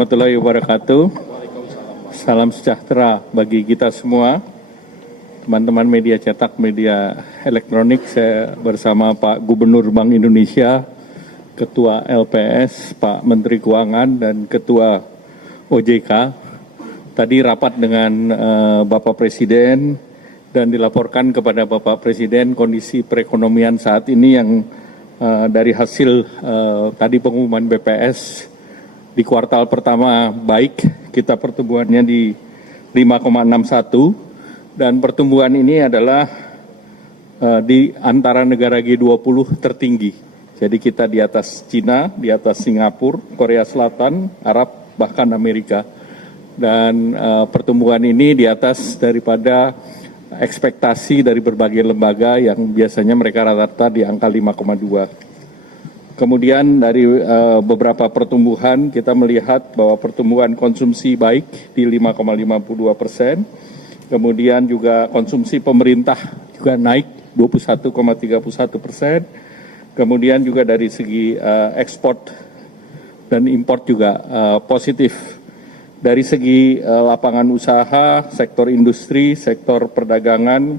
Warahmatullahi wabarakatuh. Salam sejahtera bagi kita semua. Teman-teman media cetak, media elektronik, saya bersama Pak Gubernur Bank Indonesia, Ketua LPS, Pak Menteri Keuangan, dan Ketua OJK. Tadi rapat dengan Bapak Presiden dan dilaporkan kepada Bapak Presiden kondisi perekonomian saat ini yang dari hasil tadi pengumuman BPS di kuartal pertama baik, kita pertumbuhannya di 5,61 dan pertumbuhan ini adalah di antara negara G20 tertinggi. Jadi kita di atas Cina, di atas Singapura, Korea Selatan, Arab, bahkan Amerika. Dan pertumbuhan ini di atas daripada ekspektasi dari berbagai lembaga yang biasanya mereka rata-rata di angka 5,2. Kemudian dari beberapa pertumbuhan kita melihat bahwa pertumbuhan konsumsi baik di 5,52%, kemudian juga konsumsi pemerintah juga naik 21,31%, kemudian juga dari segi ekspor dan impor juga positif. Dari segi lapangan usaha, sektor industri, sektor perdagangan,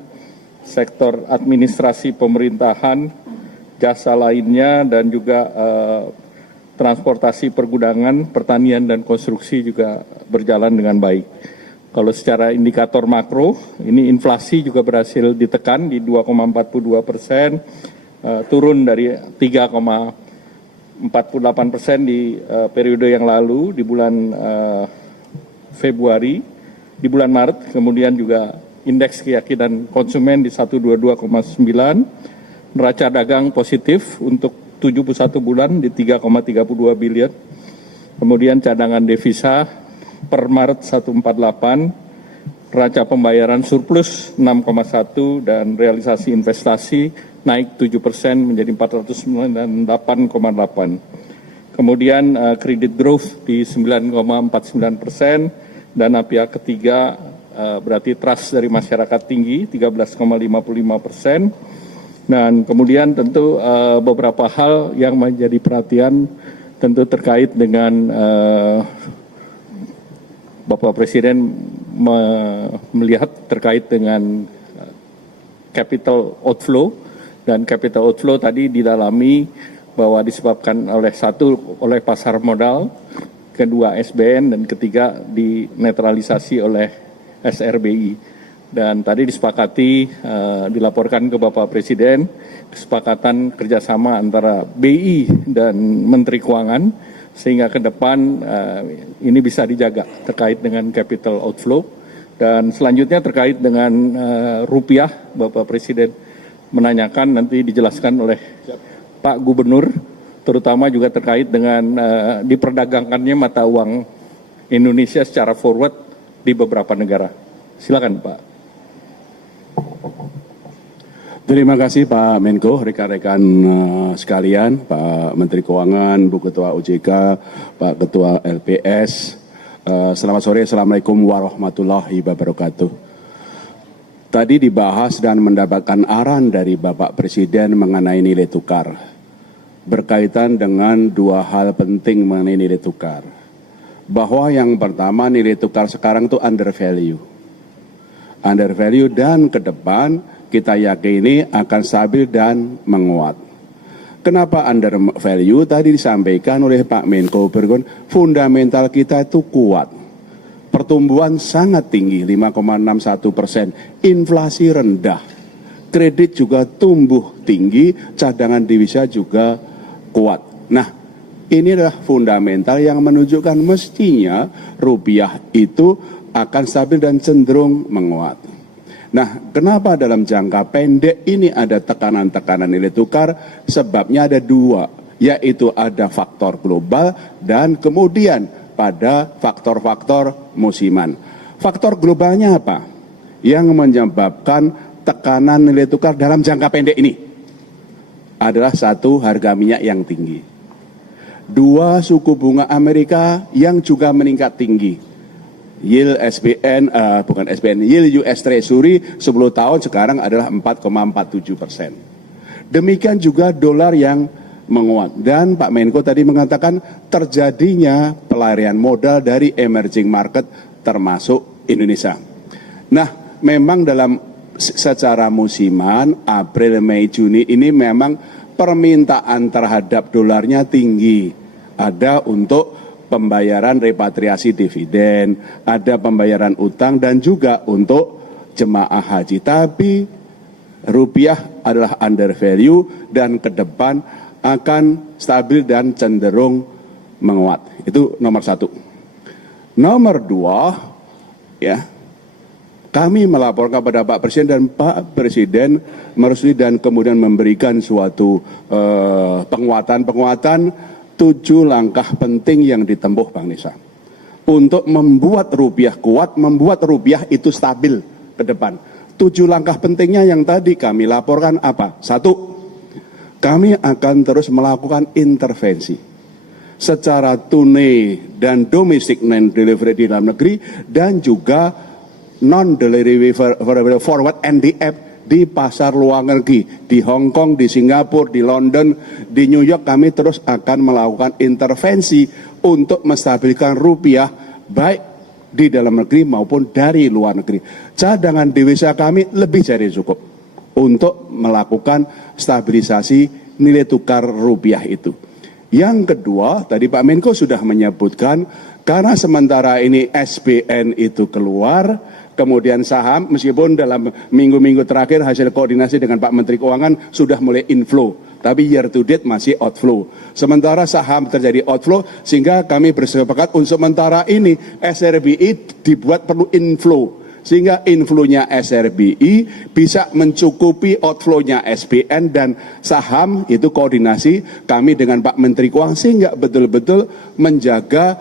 sektor administrasi pemerintahan, jasa lainnya, dan juga transportasi pergudangan, pertanian, dan konstruksi juga berjalan dengan baik. Kalau secara indikator makro, ini inflasi juga berhasil ditekan di 2,42%, turun dari 3,48% di periode yang lalu, di bulan Februari, di bulan Maret, kemudian juga indeks keyakinan konsumen di 122,9, neraca dagang positif untuk 71 bulan di 3,32 biliar, kemudian cadangan devisa per Maret 148, neraca pembayaran surplus 6,1 dan realisasi investasi naik 7% menjadi 498,8. Kemudian kredit growth di 9,49%, dana pihak ketiga berarti trust dari masyarakat tinggi 13,55%, dan kemudian tentu beberapa hal yang menjadi perhatian tentu terkait dengan Bapak Presiden melihat terkait dengan capital outflow, dan capital outflow tadi didalami bahwa disebabkan oleh oleh pasar modal, kedua SBN, dan ketiga dinetralisasi oleh SRBI. Dan tadi disepakati, dilaporkan ke Bapak Presiden, kesepakatan kerjasama antara BI dan Menteri Keuangan, sehingga ke depan ini bisa dijaga terkait dengan capital outflow. Dan selanjutnya terkait dengan rupiah, Bapak Presiden menanyakan, nanti dijelaskan oleh Pak Gubernur, terutama juga terkait dengan diperdagangkannya mata uang Indonesia secara forward di beberapa negara. Silakan Pak. Terima kasih Pak Menko, rekan-rekan sekalian, Pak Menteri Keuangan, Bu Ketua OJK, Pak Ketua LPS. Selamat sore, Assalamualaikum warahmatullahi wabarakatuh. Tadi dibahas dan mendapatkan arahan dari Bapak Presiden mengenai nilai tukar, berkaitan dengan dua hal penting mengenai nilai tukar. Bahwa yang pertama, nilai tukar sekarang itu undervalue. Undervalue, dan ke depan kita yakini akan stabil dan menguat. Kenapa undervalue? Tadi disampaikan oleh Pak Menko, fundamental kita itu kuat. Pertumbuhan sangat tinggi, 5,61%, inflasi rendah, kredit juga tumbuh tinggi, cadangan devisa juga kuat. Nah, ini adalah fundamental yang menunjukkan mestinya rupiah itu akan stabil dan cenderung menguat. Nah, kenapa dalam jangka pendek ini ada tekanan-tekanan nilai tukar? Sebabnya ada dua, yaitu ada faktor global dan kemudian pada faktor-faktor musiman. Faktor globalnya apa? Yang menyebabkan tekanan nilai tukar dalam jangka pendek ini adalah satu, harga minyak yang tinggi. Dua, suku bunga Amerika yang juga meningkat tinggi. Yield yield US Treasury 10 tahun sekarang adalah 4,47%. Demikian juga dolar yang menguat. Dan Pak Menko tadi mengatakan terjadinya pelarian modal dari emerging market termasuk Indonesia. Nah, memang dalam secara musiman April, Mei, Juni ini memang permintaan terhadap dolarnya tinggi. Ada untuk pembayaran repatriasi dividen, ada pembayaran utang dan juga untuk jemaah haji. Tapi rupiah adalah under value dan ke depan akan stabil dan cenderung menguat. Itu nomor satu. Nomor dua, ya, kami melaporkan kepada Pak Presiden dan Pak Presiden merestui dan kemudian memberikan suatu penguatan 7 langkah penting yang ditempuh Bang Nisa untuk membuat rupiah kuat, membuat rupiah itu stabil ke depan. 7 langkah pentingnya yang tadi kami laporkan apa? 1, kami akan terus melakukan intervensi secara tunai dan domestic non-delivery di dalam negeri dan juga non-delivery forward NDF di pasar luar negeri, di Hong Kong, di Singapura, di London, di New York. Kami terus akan melakukan intervensi untuk menstabilkan rupiah baik di dalam negeri maupun dari luar negeri. Cadangan devisa kami lebih dari cukup untuk melakukan stabilisasi nilai tukar rupiah itu. Yang kedua, tadi Pak Menko sudah menyebutkan, karena sementara ini SBN itu keluar, kemudian saham, meskipun dalam minggu-minggu terakhir hasil koordinasi dengan Pak Menteri Keuangan sudah mulai inflow, tapi year to date masih outflow. Sementara saham terjadi outflow, sehingga kami bersepakat untuk sementara ini SRBI dibuat perlu inflow. Sehingga inflow-nya SRBI bisa mencukupi outflow-nya SBN dan saham itu koordinasi kami dengan Pak Menteri Keuangan sehingga betul-betul menjaga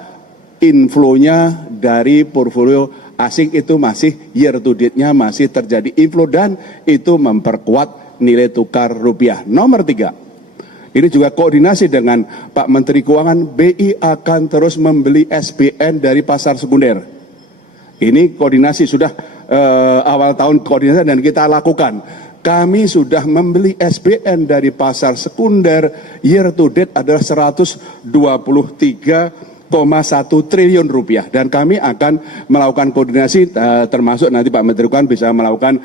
inflow-nya dari portfolio asing itu masih year to date-nya masih terjadi inflow dan itu memperkuat nilai tukar rupiah. Nomor 3, ini juga koordinasi dengan Pak Menteri Keuangan, BI akan terus membeli SBN dari pasar sekunder. Ini koordinasi sudah awal tahun koordinasi dan kita lakukan. Kami sudah membeli SBN dari pasar sekunder year to date adalah 123,1 triliun rupiah dan kami akan melakukan koordinasi termasuk nanti Pak Menteri Keuangan bisa melakukan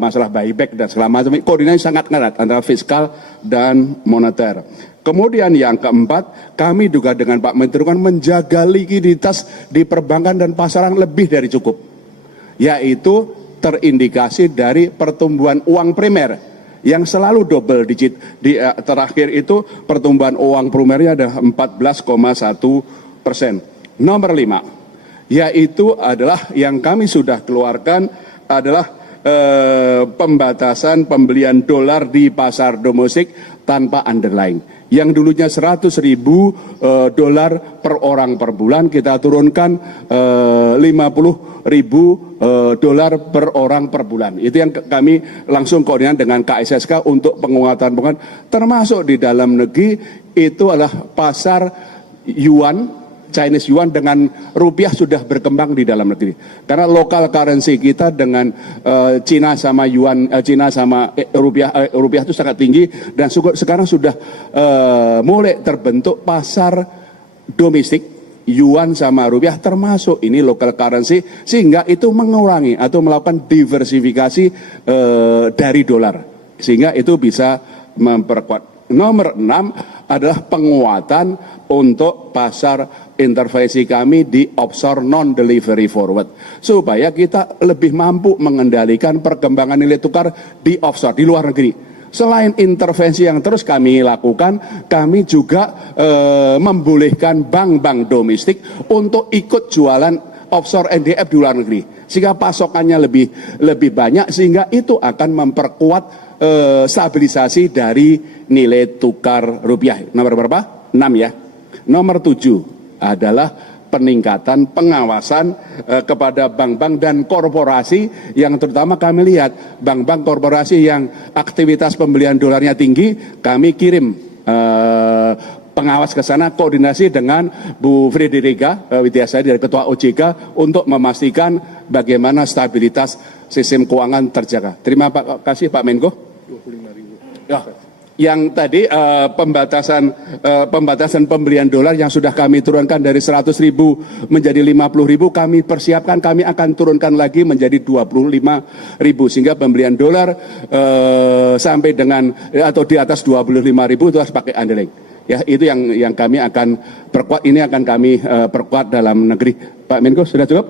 masalah buyback dan segala macam. Koordinasi sangat erat antara fiskal dan moneter. Kemudian yang keempat, kami juga dengan Pak Menteri Keuangan menjaga likuiditas di perbankan dan pasaran lebih dari cukup, yaitu terindikasi dari pertumbuhan uang primer yang selalu double digit. Di terakhir itu pertumbuhan uang primernya adalah 14,1%. Nomor 5, yaitu adalah yang kami sudah keluarkan adalah pembatasan pembelian dolar di pasar domestik tanpa underlying. Yang dulunya 100.000 dolar per orang per bulan kita turunkan 50.000 dolar per orang per bulan. Itu yang kami langsung koordinasi dengan KSSK untuk penguatan termasuk di dalam negeri itu adalah pasar yuan, Chinese yuan dengan rupiah sudah berkembang di dalam negeri. Karena local currency kita dengan Cina sama yuan, Cina sama rupiah itu sangat tinggi dan sekarang sudah mulai terbentuk pasar domestik yuan sama rupiah termasuk ini local currency sehingga itu mengurangi atau melakukan diversifikasi dari dolar sehingga itu bisa memperkuat. Nomor 6 adalah penguatan untuk pasar intervensi kami di offshore non-delivery forward. Supaya kita lebih mampu mengendalikan perkembangan nilai tukar di offshore, di luar negeri. Selain intervensi yang terus kami lakukan, kami juga membolehkan bank-bank domestik untuk ikut jualan offshore NDF di luar negeri. Sehingga pasokannya lebih banyak, sehingga itu akan memperkuat stabilisasi dari nilai tukar rupiah. Nomor berapa? 6 ya. Nomor 7 adalah peningkatan pengawasan kepada bank-bank dan korporasi yang terutama kami lihat bank-bank korporasi yang aktivitas pembelian dolarnya tinggi, kami kirim pengawas ke sana koordinasi dengan Bu Frederica Widyasari dari Ketua OJK untuk memastikan bagaimana stabilitas sistem keuangan terjaga. Terima kasih Pak Menko. 25.000. Ya. yang tadi pembatasan pembelian dolar yang sudah kami turunkan dari 100.000 menjadi 50.000, kami persiapkan, kami akan turunkan lagi menjadi 25.000 sehingga pembelian dolar sampai dengan atau di atas 25.000 itu harus pakai underlying. Ya, itu yang kami akan perkuat, ini akan kami perkuat dalam negeri. Pak Menko, sudah cukup?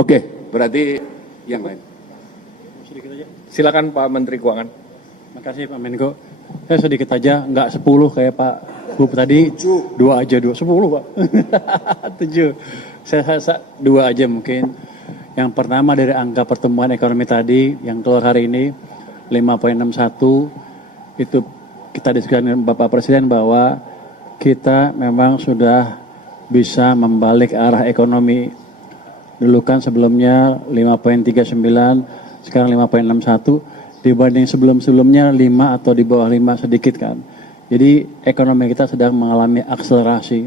Oke, berarti yang lain. Silakan Pak Menteri Keuangan. Terima kasih Pak Menko. Saya sedikit aja, nggak 10 kayak Pak Gub tadi, 2 aja, 10 Pak. 7. Saya 2 aja mungkin. Yang pertama dari angka pertumbuhan ekonomi tadi yang keluar hari ini 5,61, itu kita diskusikan dengan Bapak Presiden bahwa kita memang sudah bisa membalik arah ekonomi. Dulu kan sebelumnya 5,39, sekarang 5,61. Dibanding sebelum-sebelumnya 5 atau di bawah 5 sedikit kan. Jadi ekonomi kita sedang mengalami akselerasi.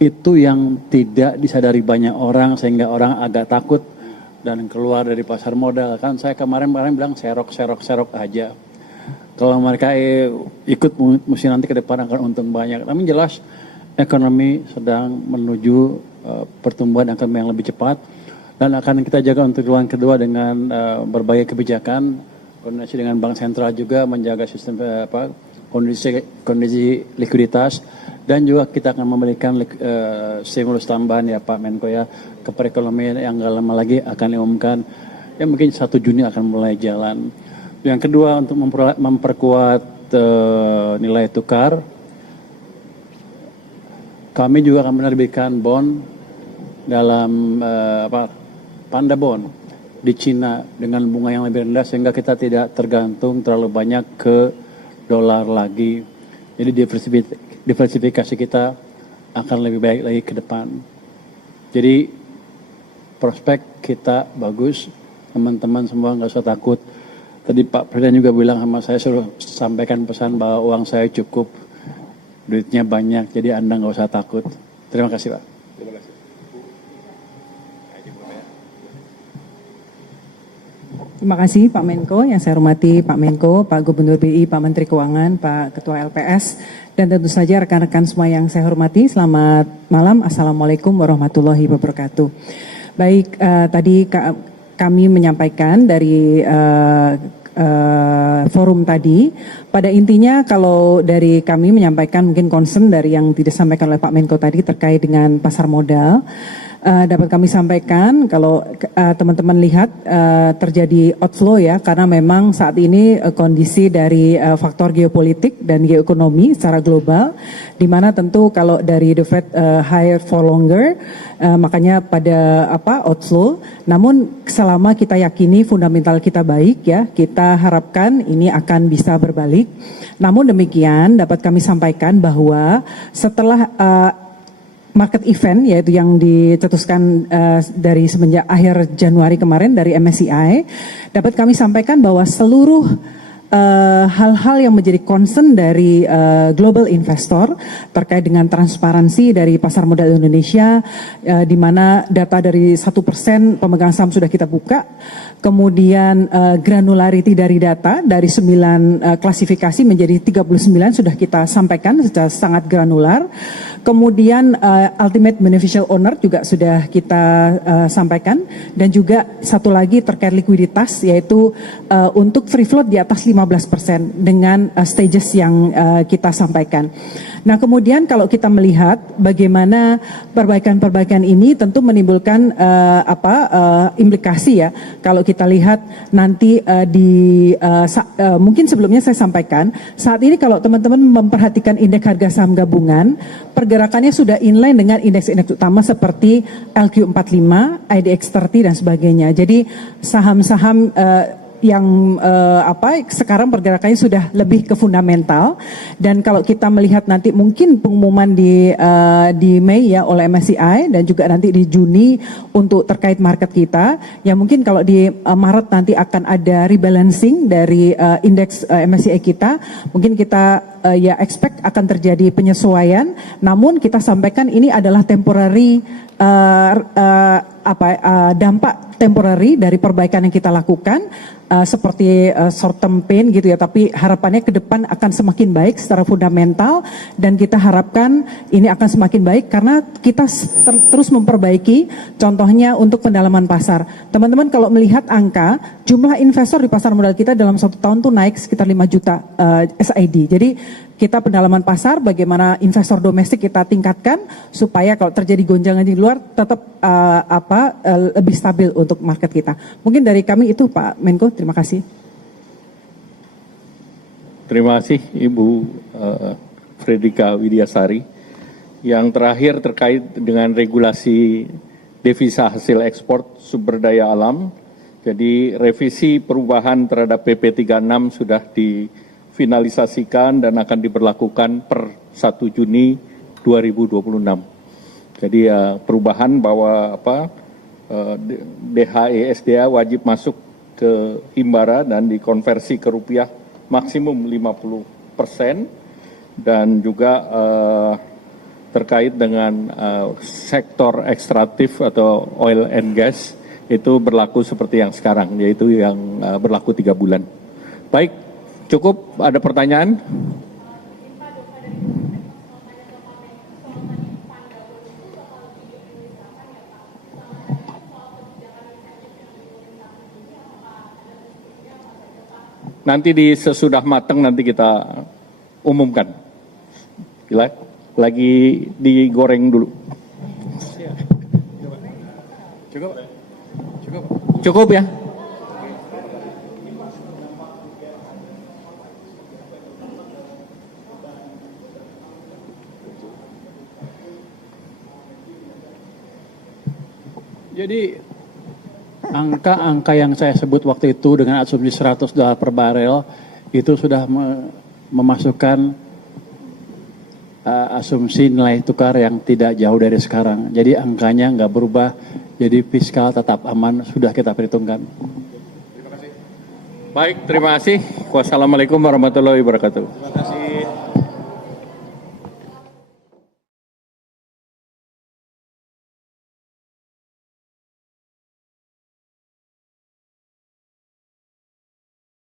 Itu yang tidak disadari banyak orang sehingga orang agak takut dan keluar dari pasar modal. Kan saya kemarin bilang serok aja. Kalau mereka ikut mesti nanti ke depan akan untung banyak. Tapi jelas ekonomi sedang menuju pertumbuhan ekonomi yang lebih cepat. Dan akan kita jaga untuk ruang kedua dengan berbagai kebijakan, koordinasi dengan Bank Sentral juga menjaga sistem kondisi likuiditas, dan juga kita akan memberikan stimulus tambahan ya Pak Menko ya ke perekonomian yang gak lama lagi akan diumumkan, ya mungkin 1 Juni akan mulai jalan. Yang kedua untuk memperkuat nilai tukar, kami juga akan menerbitkan bond dalam Panda Bond di Cina dengan bunga yang lebih rendah sehingga kita tidak tergantung terlalu banyak ke dolar lagi. Jadi diversifikasi kita akan lebih baik lagi ke depan. Jadi prospek kita bagus, teman-teman semua nggak usah takut. Tadi Pak Presiden juga bilang sama saya, suruh sampaikan pesan bahwa uang saya cukup, duitnya banyak, jadi Anda nggak usah takut. Terima kasih Pak. Terima kasih. Terima kasih Pak Menko, yang saya hormati Pak Menko, Pak Gubernur BI, Pak Menteri Keuangan, Pak Ketua LPS, dan tentu saja rekan-rekan semua yang saya hormati. Selamat malam, Assalamualaikum warahmatullahi wabarakatuh. Baik, tadi kami menyampaikan dari forum tadi, pada intinya kalau dari kami menyampaikan mungkin concern dari yang disampaikan oleh Pak Menko tadi terkait dengan pasar modal. Dapat kami sampaikan kalau teman-teman lihat terjadi outflow ya, karena memang saat ini kondisi dari faktor geopolitik dan geoekonomi secara global, di mana tentu kalau dari the Fed higher for longer, makanya pada outflow. Namun selama kita yakini fundamental kita baik ya, kita harapkan ini akan bisa berbalik. Namun demikian dapat kami sampaikan bahwa setelah market event yaitu yang dicetuskan dari semenjak akhir Januari kemarin dari MSCI, dapat kami sampaikan bahwa seluruh hal-hal yang menjadi concern dari global investor terkait dengan transparansi dari pasar modal Indonesia, di mana data dari 1% pemegang saham sudah kita buka, kemudian granularity dari data dari 9 klasifikasi menjadi 39 sudah kita sampaikan secara sangat granular. Kemudian ultimate beneficial owner juga sudah kita sampaikan, dan juga satu lagi terkait likuiditas yaitu untuk free float di atas 15% dengan stages yang kita sampaikan. Nah kemudian kalau kita melihat bagaimana perbaikan-perbaikan ini tentu menimbulkan implikasi ya. Kalau kita lihat nanti mungkin sebelumnya saya sampaikan, saat ini kalau teman-teman memperhatikan indeks harga saham gabungan, pergerakannya sudah inline dengan indeks-indeks utama seperti LQ45, IDX30 dan sebagainya. Jadi saham-saham yang sekarang pergerakannya sudah lebih ke fundamental, dan kalau kita melihat nanti mungkin pengumuman di Mei ya oleh MSCI dan juga nanti di Juni untuk terkait market kita, ya mungkin kalau di Maret nanti akan ada rebalancing dari indeks MSCI kita, mungkin kita ya expect akan terjadi penyesuaian, namun kita sampaikan ini adalah temporary dampak temporary dari perbaikan yang kita lakukan, seperti short term pain gitu ya, tapi harapannya ke depan akan semakin baik secara fundamental, dan kita harapkan ini akan semakin baik karena kita terus memperbaiki, contohnya untuk pendalaman pasar. Teman-teman kalau melihat angka, jumlah investor di pasar modal kita dalam 1 tahun tuh naik sekitar 5 juta SID. Jadi kita pendalaman pasar, bagaimana investor domestik kita tingkatkan supaya kalau terjadi gonjangan di luar tetap lebih stabil untuk market kita. Mungkin dari kami itu Pak Menko, terima kasih. Terima kasih Ibu Fredrika Widiasari. Yang terakhir terkait dengan regulasi devisa hasil ekspor sumber daya alam. Jadi revisi perubahan terhadap PP 36 sudah difinalisasikan dan akan diberlakukan per 1 Juni 2026. Jadi perubahan bahwa DHE SDA wajib masuk ke Himbara dan dikonversi ke rupiah maksimum 50%, dan juga terkait dengan sektor ekstraktif atau oil and gas itu berlaku seperti yang sekarang, yaitu yang berlaku 3 bulan. Baik, cukup. Ada pertanyaan? Nanti sesudah matang nanti kita umumkan. Lagi digoreng dulu. Cukup ya? Jadi angka-angka yang saya sebut waktu itu dengan asumsi $100 per barel itu sudah memasukkan asumsi nilai tukar yang tidak jauh dari sekarang. Jadi angkanya nggak berubah, jadi fiskal tetap aman, sudah kita perhitungkan. Baik, terima kasih. Wassalamualaikum warahmatullahi wabarakatuh. Terima kasih.